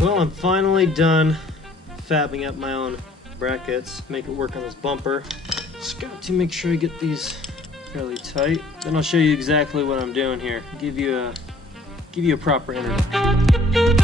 Well, I'm finally done fabbing up my own brackets, make it work on this bumper. Just got to make sure I get these fairly tight. Then I'll show you exactly what I'm doing here. Give you a proper introduction.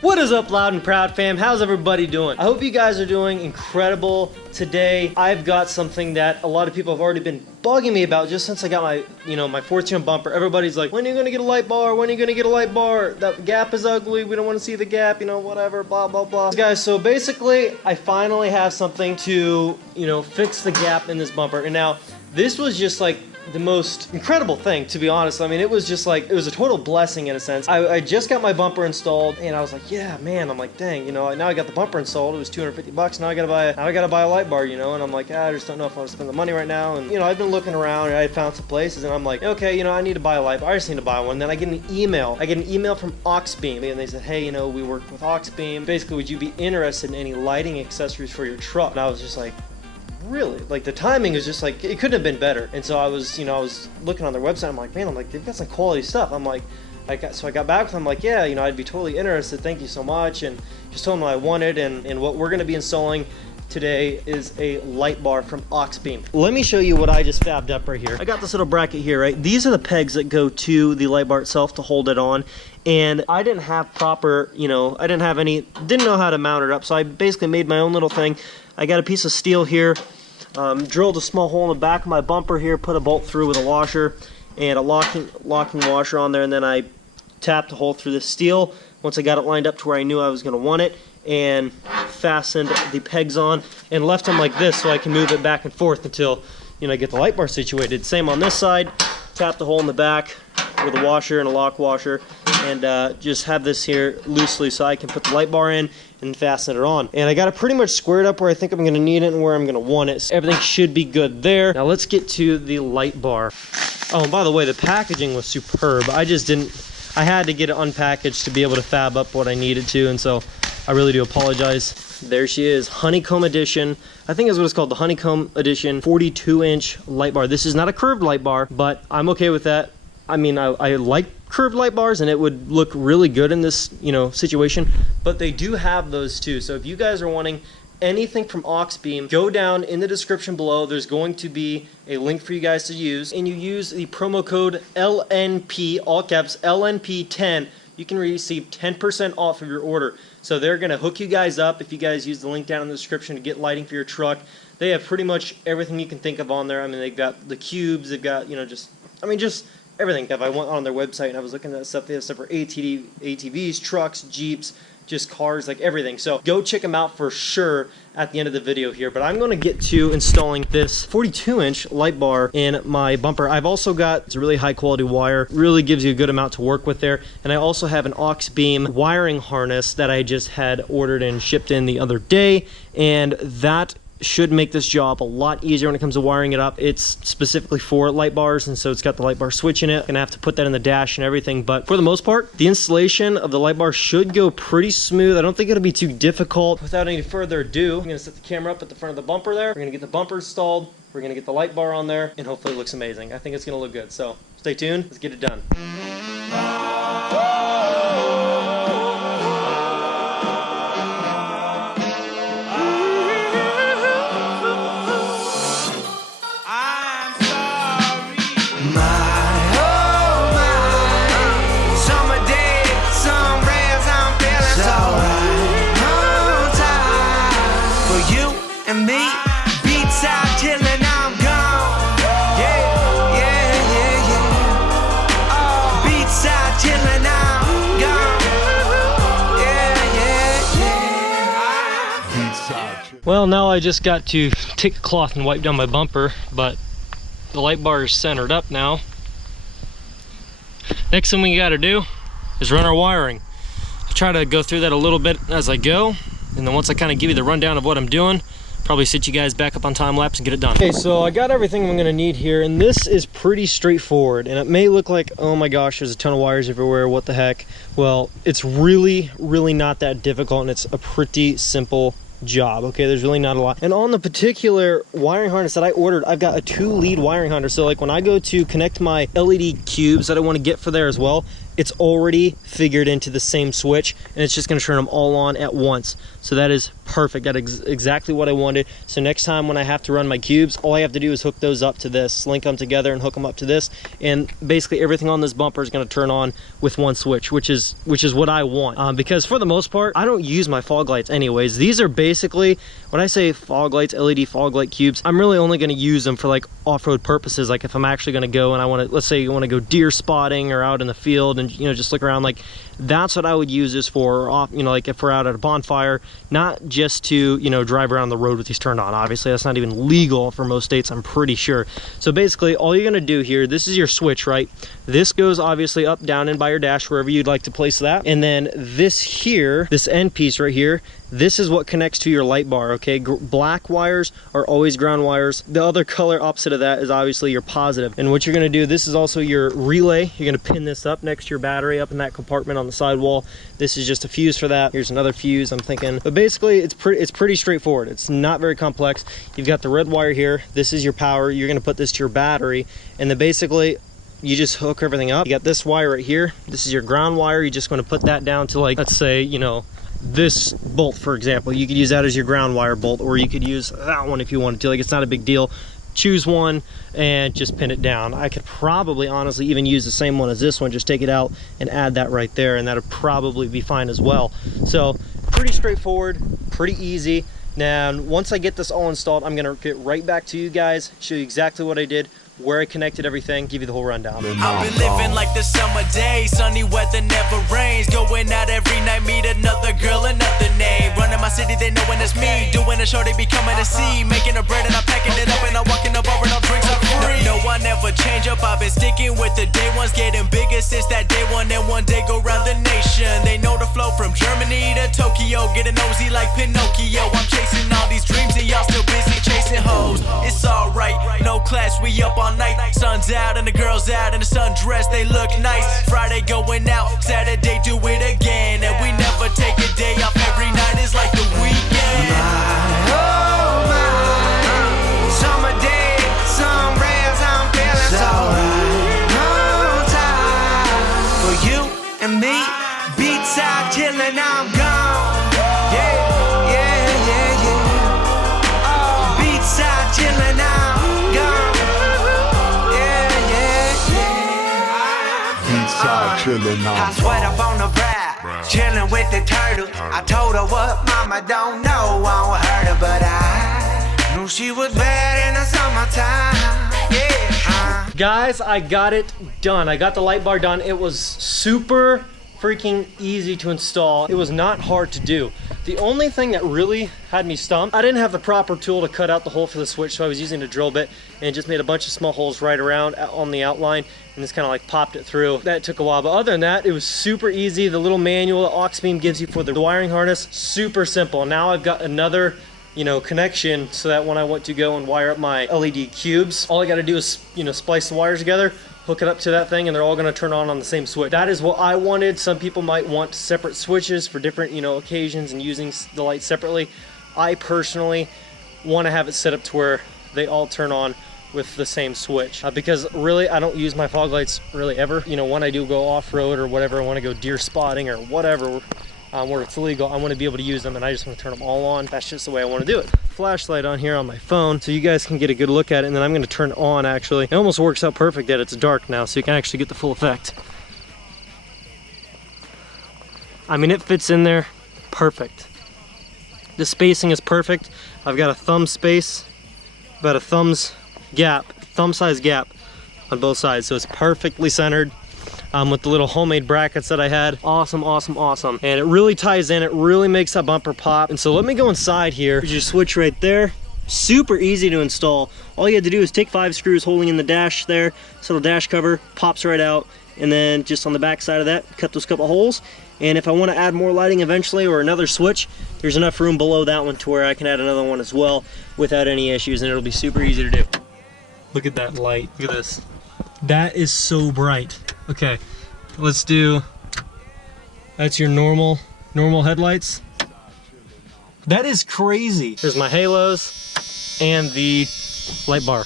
What is up, Loud and Proud fam? How's everybody doing? I hope you guys are doing incredible. Today, I've got something that a lot of people have already been bugging me about just since I got my, my 4th-gen bumper. Everybody's like, when are you gonna get a light bar? When are you gonna get a light bar? That gap is ugly. We don't want to see the gap, whatever, blah, blah, blah. Guys, so basically, I finally have something to, fix the gap in this bumper. And now, this was just like the most incredible thing, to be honest. I mean, it was just like, it was a total blessing in a sense. I just got my bumper installed and I was like, yeah, man, I'm like, dang, now I got the bumper installed. It was $250. Now I gotta buy a light bar, and I'm like, I just don't know if I want to spend the money right now. And, I've been looking around and I found some places and I'm like, okay, I need to buy a light bar. I just need to buy one. And then I get an email. from Auxbeam and they said, hey, we work with Auxbeam. Basically, would you be interested in any lighting accessories for your truck? And I was just like, really? Like, the timing is just like, it couldn't have been better. And so I was, I was looking on their website. I'm like, man, they've got some quality stuff. I'm like, so I got back with them. I'm like, yeah, I'd be totally interested. Thank you so much. And just told them what I wanted. And what we're going to be installing today is a light bar from Auxbeam. Let me show you what I just fabbed up right here. I got this little bracket here, right? These are the pegs that go to the light bar itself to hold it on. And I didn't have proper, I didn't know how to mount it up. So I basically made my own little thing. I got a piece of steel here. Drilled a small hole in the back of my bumper here, put a bolt through with a washer and a locking washer on there, and then I tapped a hole through the steel once I got it lined up to where I knew I was going to want it, and fastened the pegs on and left them like this so I can move it back and forth until I get the light bar situated. Same on this side, tapped the hole in the back with a washer and a lock washer, and just have this here loosely so I can put the light bar in and fasten it on. And I got it pretty much squared up where I think I'm going to need it and where I'm going to want it. So everything should be good there. Now let's get to the light bar. Oh, and by the way, the packaging was superb. I had to get it unpackaged to be able to fab up what I needed to, and so I really do apologize. There she is, Honeycomb Edition. I think that's what it's called, the Honeycomb Edition 42-inch light bar. This is not a curved light bar, but I'm okay with that. I mean, I like curved light bars and it would look really good in this, situation, but they do have those too. So if you guys are wanting anything from Auxbeam, go down in the description below. There's going to be a link for you guys to use, and you use the promo code LNP, all caps, LNP10. You can receive 10% off of your order. So they're going to hook you guys up if you guys use the link down in the description to get lighting for your truck. They have pretty much everything you can think of on there. I mean, they've got the cubes, they've got, just everything. If I went on their website and I was looking at stuff, they have stuff for ATVs, trucks, Jeeps, just cars, like everything. So go check them out for sure at the end of the video here. But I'm going to get to installing this 42-inch light bar in my bumper. I've also got, it's a really high quality wire, really gives you a good amount to work with there. And I also have an Auxbeam wiring harness that I just had ordered and shipped in the other day, and that should make this job a lot easier when it comes to wiring it up. It's specifically for light bars, and so it's got the light bar switch in it. Gonna have to put that in the dash and everything, but for the most part, the installation of the light bar should go pretty smooth. I don't think it'll be too difficult. Without any further ado, I'm gonna set the camera up at the front of the bumper there. We're gonna get the bumper installed. We're gonna get the light bar on there, and hopefully it looks amazing. I think it's gonna look good, so stay tuned. Let's get it done. Well, now I just got to take a cloth and wipe down my bumper, but the light bar is centered up now. Next thing we got to do is run our wiring. I'll try to go through that a little bit as I go, and then once I kind of give you the rundown of what I'm doing, probably sit you guys back up on time lapse and get it done. Okay, so I got everything I'm gonna need here, and this is pretty straightforward. And it may look like, oh my gosh, there's a ton of wires everywhere, what the heck? Well, it's really not that difficult, and it's a pretty simple job. Okay, there's really not a lot. And on the particular wiring harness that I ordered, I've got a 2-lead wiring harness. So like when I go to connect my LED cubes that I want to get for there as well, it's already figured into the same switch, and it's just going to turn them all on at once. So that is perfect. That's exactly what I wanted. So next time when I have to run my cubes, all I have to do is hook those up to this, link them together and hook them up to this, and basically everything on this bumper is going to turn on with one switch, which is what I want. Because for the most part, I don't use my fog lights anyways. These are basically, when I say fog lights, LED fog light cubes, I'm really only going to use them for like off-road purposes. Like if I'm actually going to go and I want to, let's say you want to go deer spotting or out in the field and, you know, just look around, like that's what I would use this for. Off, you know, like if we're out at a bonfire, not just to, you know, drive around the road with these turned on. Obviously that's not even legal for most states, I'm pretty sure. So basically all you're going to do here, this is your switch, right? This goes obviously up, down, and by your dash, wherever you'd like to place that. And then this here, this end piece right here, this is what connects to your light bar, okay? Black wires are always ground wires. The other color opposite of that is obviously your positive. And what you're gonna do, this is also your relay. You're gonna pin this up next to your battery up in that compartment on the sidewall. This is just a fuse for that. Here's another fuse, I'm thinking. But basically, it's pretty straightforward. It's not very complex. You've got the red wire here. This is your power. You're gonna put this to your battery. And then basically, you just hook everything up. You got this wire right here. This is your ground wire. You're just gonna put that down to, like, let's say, you know, this bolt, for example. You could use that as your ground wire bolt, or you could use that one if you wanted to. Like, it's not a big deal. Choose one and just pin it down. I could probably honestly even use the same one as this one, just take it out and add that right there, and that'll probably be fine as well. So pretty straightforward, pretty easy. Now once I get this all installed, I'm gonna get right back to you guys, show you exactly what I did, where I connected everything, give you the whole rundown. I've been living like the summer days, sunny weather never rains, going out every night, meet another girl, another name, running my city, they know when it's me, doing a show, they be coming to see, making a bread and I'm packing it up and I'm walking up over and all drinks are free. No, I never change up, I've been sticking with the day ones, getting bigger since that day one, and one day go round the nation. They know the flow from Germany to Tokyo, getting nosy like Pinocchio. I'm chasing all these dreams and y'all still busy chasing hoes. It's alright, no class, we up all night. Sun's out and the girls out in the sundress, they look nice. Friday going out, Saturday do it again, and we never take a day off. Every night is like the weekend. Oh my, summer day, some rays, I'm feeling so right. No time for you and me. Beats out, chillin', I'm gone. Yeah, yeah, yeah, yeah. Oh, beats out, chillin', I'm gone. I sweat up on the brow, chillin' with the turtle. I told her what mama don't know, I won't hurt her, but I knew she was bad in the summertime. Yeah. Guys, I got it done. I got the light bar done. It was super freaking easy to install. It was not hard to do. The only thing that really had me stumped, I didn't have the proper tool to cut out the hole for the switch, so I was using a drill bit and just made a bunch of small holes right around on the outline and just kind of like popped it through. That took a while, but other than that, it was super easy. The little manual that Auxbeam gives you for the wiring harness, super simple. Now I've got another, you know, connection so that when I want to go and wire up my LED cubes, all I got to do is, you know, splice the wires together, hook it up to that thing, and they're all going to turn on the same switch. That is what I wanted. Some people might want separate switches for different, you know, occasions and using the lights separately. I personally want to have it set up to where they all turn on with the same switch, because really I don't use my fog lights really ever. You know, when I do go off-road or whatever, I want to go deer spotting or whatever, where it's illegal, I want to be able to use them, and I just want to turn them all on. That's just the way I want to do it. Flashlight on here on my phone so you guys can get a good look at it, and then I'm going to turn it on. Actually, it almost works out perfect that it's dark now, so you can actually get the full effect. I mean, it fits in there perfect. The spacing is perfect. I've got a thumb space, about a thumb size gap on both sides, so it's perfectly centered. With the little homemade brackets that I had. Awesome, awesome, awesome. And it really ties in, it really makes that bumper pop. And so let me go inside here. There's your switch right there. Super easy to install. All you had to do is take 5 screws holding in the dash there. This little dash cover pops right out. And then just on the back side of that, cut those couple holes. And if I want to add more lighting eventually or another switch, there's enough room below that one to where I can add another one as well without any issues, and it'll be super easy to do. Look at that light, look at this. That is so bright. Okay, let's do, that's your normal headlights. That is crazy. There's my halos and the light bar.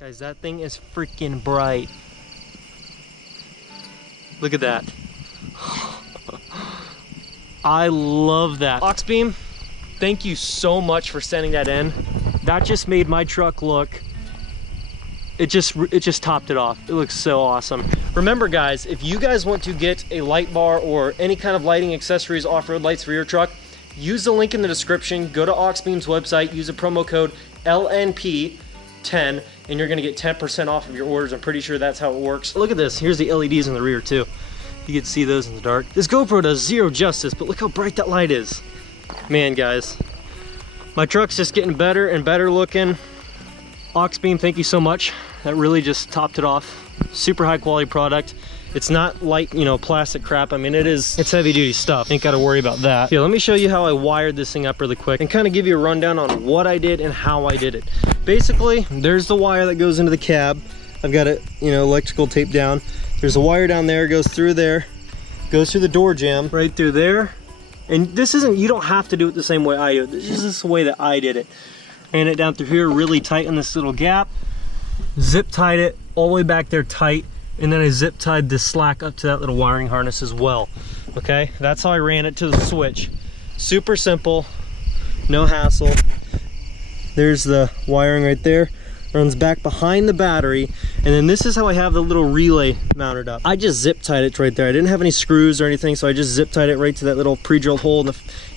Guys, that thing is freaking bright. Look at that. I love that. Auxbeam, thank you so much for sending that in. That just made my truck look, it just topped it off. It looks so awesome. Remember guys, if you guys want to get a light bar or any kind of lighting accessories, off-road lights for your truck, use the link in the description, go to Auxbeam's website, use a promo code LNP10, and you're gonna get 10% off of your orders. I'm pretty sure that's how it works. Look at this, here's the LEDs in the rear too. You can see those in the dark. This GoPro does zero justice, but look how bright that light is. Man guys, my truck's just getting better and better looking. Auxbeam, thank you so much. That really just topped it off. Super high quality product. It's not light, you know, plastic crap. I mean, it's heavy duty stuff. Ain't gotta worry about that. Here, let me show you how I wired this thing up really quick and kind of give you a rundown on what I did and how I did it. Basically, there's the wire that goes into the cab. I've got it, you know, electrical taped down. There's a wire down there, goes through there, goes through the door jamb, right through there. And this isn't, you don't have to do it the same way I do it. This is just the way that I did it. Ran it down through here, really tight in this little gap. Zip tied it all the way back there tight. And then I zip tied this slack up to that little wiring harness as well. Okay, that's how I ran it to the switch. Super simple, no hassle. There's the wiring right there. Runs back behind the battery, and then this is how I have the little relay mounted up. I just zip tied it right there. I didn't have any screws or anything, so I just zip tied it right to that little pre-drilled hole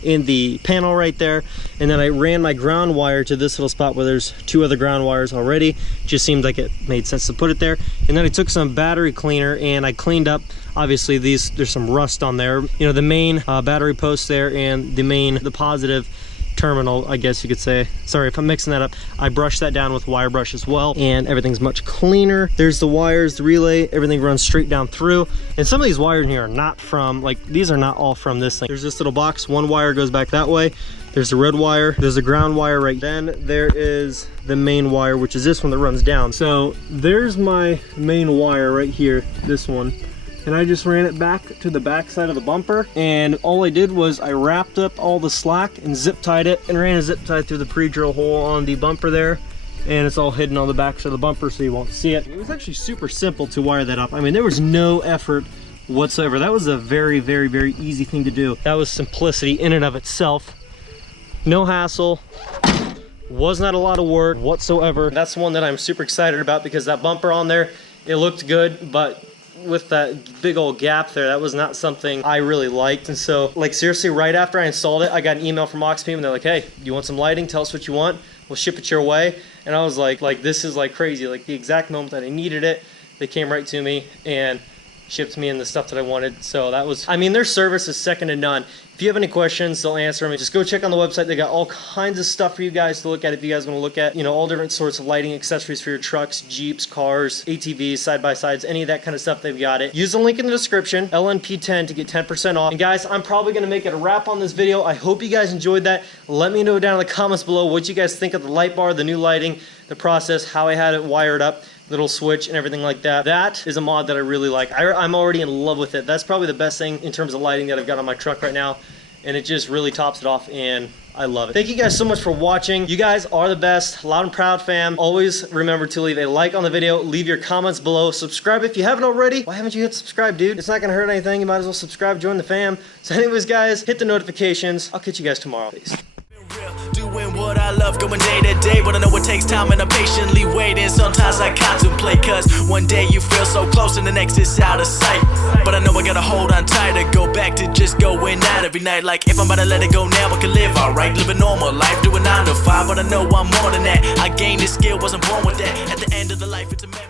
in the panel right there. And then I ran my ground wire to this little spot where there's 2 other ground wires already. Just seemed like it made sense to put it there. And then I took some battery cleaner and I cleaned up, obviously there's some rust on there. You know, the main battery post there and the positive terminal, I guess you could say. Sorry if I'm mixing that up. I brushed that down with wire brush as well, and everything's much cleaner. There's the wires, the relay, everything runs straight down through. And some of these wires here are not from, like, these are not all from this thing. There's this little box, one wire goes back that way. There's the red wire, there's the ground wire right then. There is the main wire, which is this one that runs down. So there's my main wire right here, this one. And I just ran it back to the back side of the bumper, and all I did was I wrapped up all the slack and zip tied it and ran a zip tie through the pre-drill hole on the bumper there, and it's all hidden on the back side of the bumper so you won't see it. It was actually super simple to wire that up. I mean, there was no effort whatsoever. That was a very, very, very easy thing to do. That was simplicity in and of itself. No hassle. Was not a lot of work whatsoever. That's one that I'm super excited about because that bumper on there, it looked good, but with that big old gap there, that was not something I really liked. And so, like, seriously, right after I installed it, I got an email from Auxbeam and they're like, hey, you want some lighting? Tell us what you want. We'll ship it your way. And I was like this is like crazy. Like, the exact moment that I needed it, they came right to me, and shipped me in the stuff that I wanted. So that was, I mean, their service is second to none. If you have any questions, they'll answer them. Just go check on the website. They got all kinds of stuff for you guys to look at if you guys want to look at, you know, all different sorts of lighting accessories for your trucks, Jeeps, cars, ATVs, side-by-sides, any of that kind of stuff, they've got it. Use the link in the description, LNP10, to get 10% off. And guys, I'm probably going to make it a wrap on this video. I hope you guys enjoyed that. Let me know down in the comments below what you guys think of the LIGHTBAR, the new lighting, the process, how I had it wired up, little switch and everything like that. That is a mod that I really like. I'm already in love with it. That's probably the best thing in terms of lighting that I've got on my truck right now, and it just really tops it off, and I love it. Thank you guys so much for watching. You guys are the best. Loud and proud fam. Always remember to leave a like on the video, leave your comments below, subscribe if you haven't already. Why haven't you hit subscribe, dude? It's not gonna hurt anything. You might as well subscribe, join the fam. So anyways guys, hit the notifications. I'll catch you guys tomorrow. Peace. Doing what I love, going day to day, but I know it takes time and I'm patiently waiting. Sometimes I contemplate, cause one day you feel so close and the next is out of sight. But I know I gotta hold on tight to go back to just going out every night. Like if I'm about to let it go now, I can live alright, live a normal life, doing 9 to 5. But I know I'm more than that. I gained this skill, wasn't born with that. At the end of the life, it's a memory.